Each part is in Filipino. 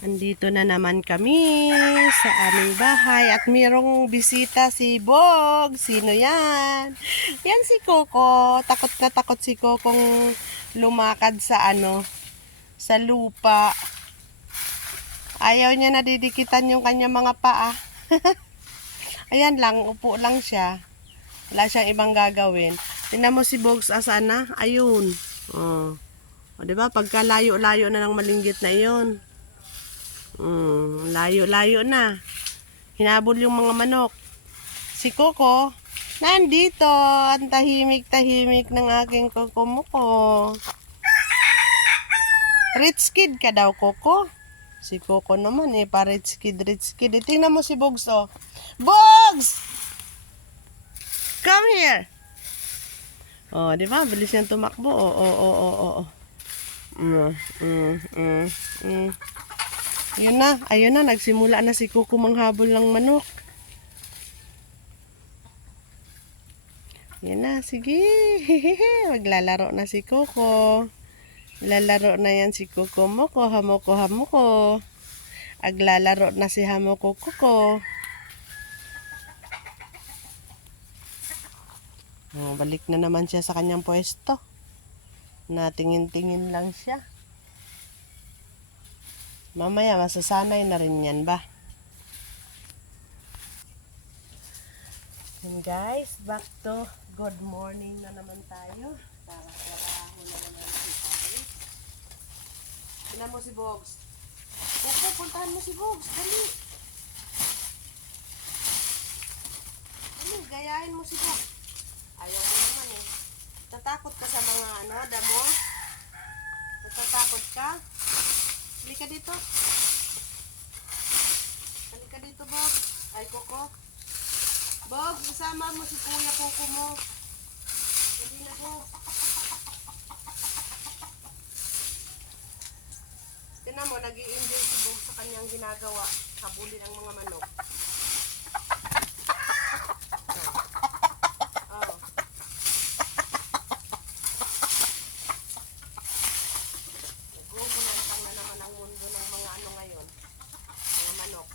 Andito na naman kami sa aming bahay at mayroong bisita si Bog. Sino yan? Yan si Coco. Takot na takot si Cocong lumakad sa sa lupa. Ayaw niya na didikitan yung kanyang mga paa. Ayan lang, upo lang siya. Wala siyang ibang gagawin. Tingnan mo si Bogs asan na? Ayun. Oh. O, diba? Pagka layo-layo na ng malinggit na iyon. Layo-layo na. Hinabol yung mga manok. Si Coco, nandito. Ang tahimik-tahimik ng aking kokumuko. Rich kid ka daw, Coco. Si Coco naman pa-rich kid, rich kid. Tingnan mo si Bogs, oh. Bogs! Come here! Oh, di ba? Bilis niyang tumakbo. Oh. Ayun na, nagsimula na si Coco manghabol ng manok. Yan na, sige. Maglalaro na si Coco. Lalaro na yan si Coco Moko, hamoko. Aglalaro na si Hamoko Coco. Oh, balik na naman siya sa kanyang pwesto. Natingin-tingin lang siya. Mamaya masasanay na rin yan ba? And guys, back to good morning na naman tayo. Trabaho na naman tayo. Tingnan mo si Bogs. Coco, puntahan mo si Bogs. Dali. Gayahin mo si Bogs. Ayaw mo naman eh. Tatakot ka sa mga damo? Natatakot ka? Halika dito. Halika dito, Bogs. Ay, Coco. Bogs, isama mo si Kuya Coco mo. Hindi na, Bogs. Tignan mo, nag-i-enjoy si Bogs sa kanyang ginagawa. Habulin ang mga manok. Nagugulantang na naman ang mundo ng mga ngayon. Mga manok.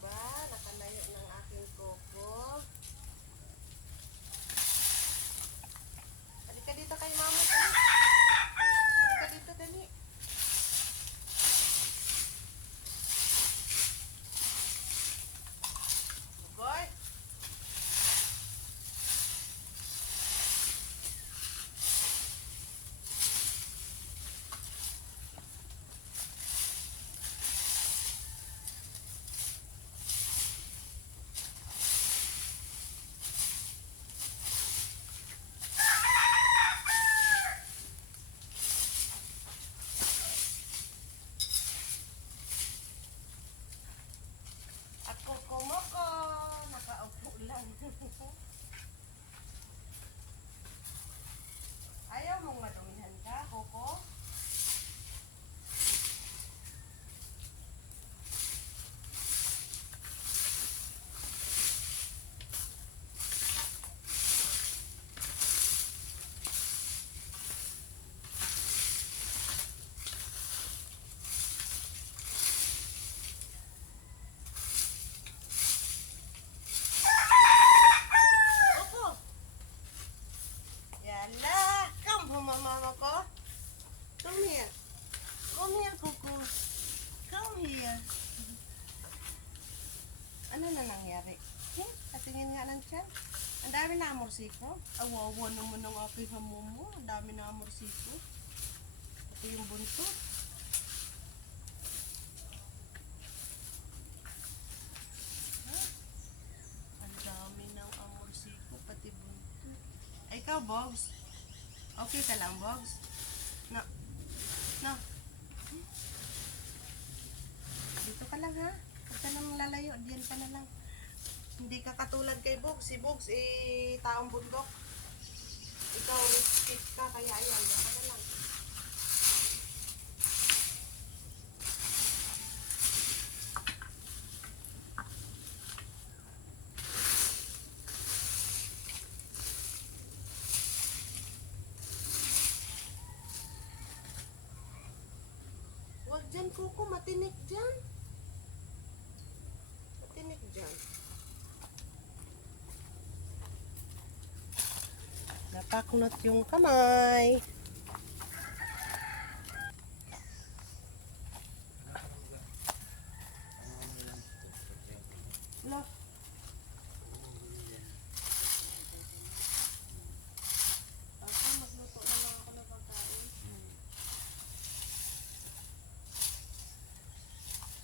Ba, nakalayo ng aking Coco. Halika dito kay mama. Halika dito, dali. Boy. Ako kumoko. Nakaupo lang. Ayaw mong madumihan ka, Coco? Coco! Yala! Come, mama ko. Come here. Come here, Coco. Come here. Ano na nangyari? Patingin nga ng tiyan. Ang dami na amorsiko. Awawa naman ng aking hamumo. Ang dami na amorsiko. Ito yung bunto. Ang dami ng amorsiko. Pati bunto. Ay, ikaw, Bogs. Okay ka lang, Bogs? No. No. Dito ka lang, ha? Huwag ka nang lalayo. Diyan ka na lang. Hindi ka katulad kay Bogs. Si Bogs, taong bundok. Ikaw, fit ka. Kaya ayan, diyan ka na lang. dyan, Coco. Matinik dyan. Matinik dyan. Napaknot yung kamay. Look. Magluto na lang ako ng pagkain.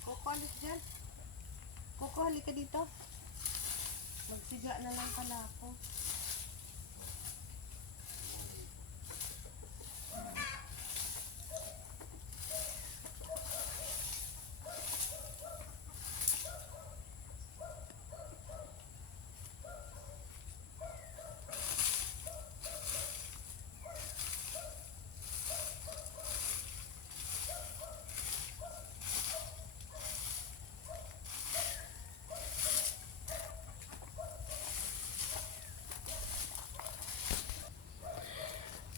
Coco, alis dyan. Coco, halika dito. Magsiga na lang pala ako.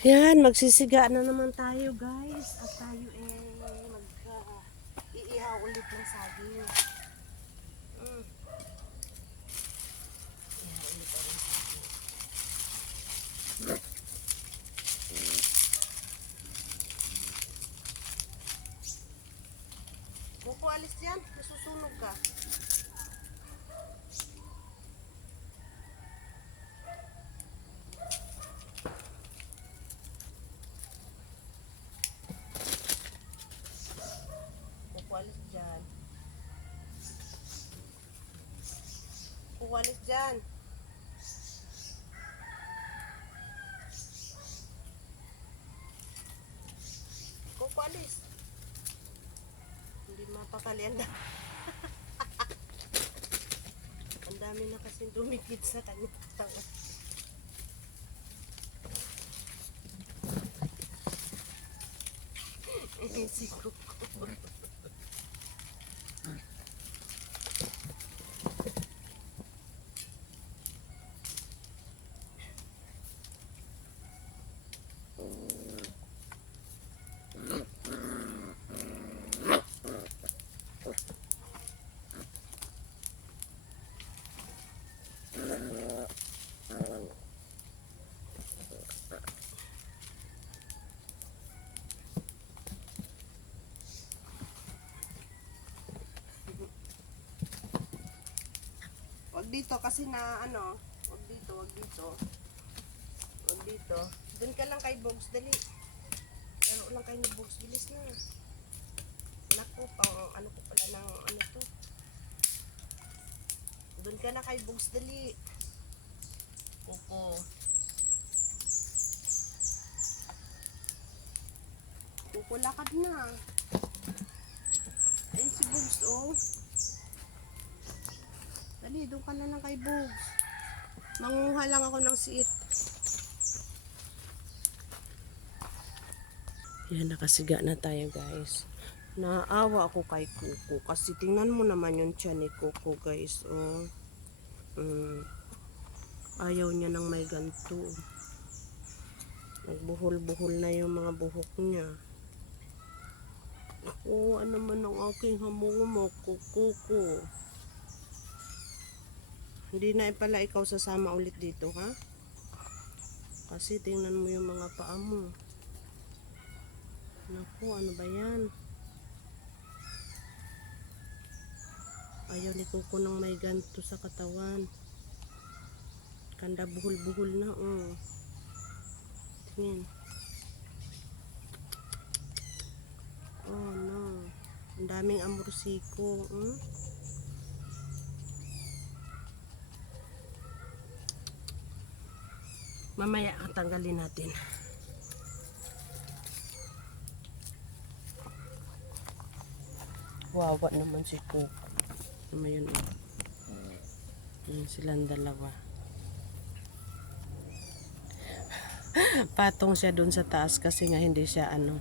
Yan, magsisiga na naman tayo guys. At tayo iihaw ulit ng saging. Iihaw ulit ang saging. Kuko, alis yan. Nasusunog ka. Kuwalis dyan. Kuwalis dyan. Kuwalis. Hindi mapakali. Ang dami na kasing dumikit sa kanyang tanga. Si Kuko. Wag dito kasi na ano, wag dito, wag dito. Wag dito. Doon ka lang kay Bogs, dali. Laro lang kayo ni Bogs, bilis na. Naku, pang ano ko pala ng ano to. Doon ka na kay Bogs, dali. Kuko. Kuko, lakad na. Ayun si Bogs, oh. Dali, doon ka na lang kay Bogs. Manguha lang ako ng siit. Yan, nakasiga na tayo guys. Naawa ako kay Kuko. Kasi tingnan mo naman yung tiyan ni Kuko guys. Oh. Ayaw niya nang may ganto. Nagbuhol-buhol na yung mga buhok niya. Ako, ano man ang aking hamumok, Kuko. Hindi na pala ikaw sasama ulit dito, ha? Kasi tingnan mo yung mga paa mo. Naku, ano ba yan? Ayaw ni Kuko nang may ganto sa katawan. Kanda buhol-buhol na, oh. Tingin. Oh, no. Ang daming amorsiko, Mamaya tanggalin natin. Wawa naman si Coco. Ayun, silang dalawa. Patong siya doon sa taas kasi nga hindi siya ano.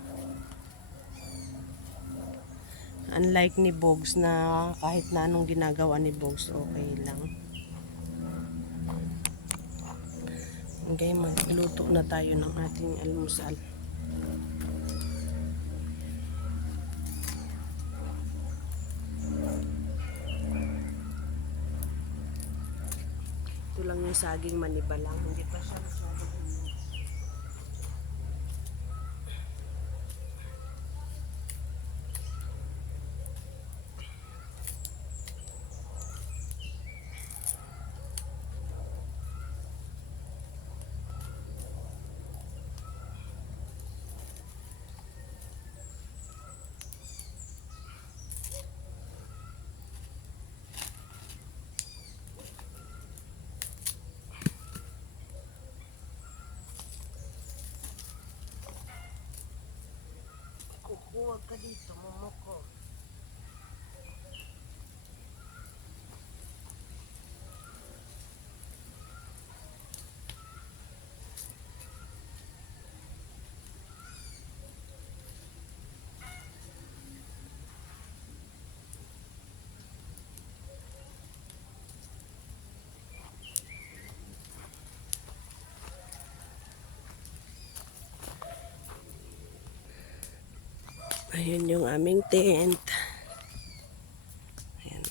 Unlike ni Bogs na kahit na anong ginagawa ni Bogs, okay lang. Okay, magluto na tayo ng ating almusal. Ito lang yung saging manibalang, hindi pa siya masyadong hinog. Kukuha ka dito, momoko. Ayun yung aming tent. Ayan.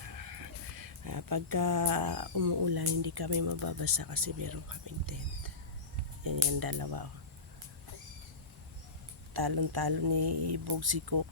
Pagka umuulan, hindi kami mababasa kasi meron kaming tent. Yan yung dalawa. Talon-talon ni Ibog si Coco.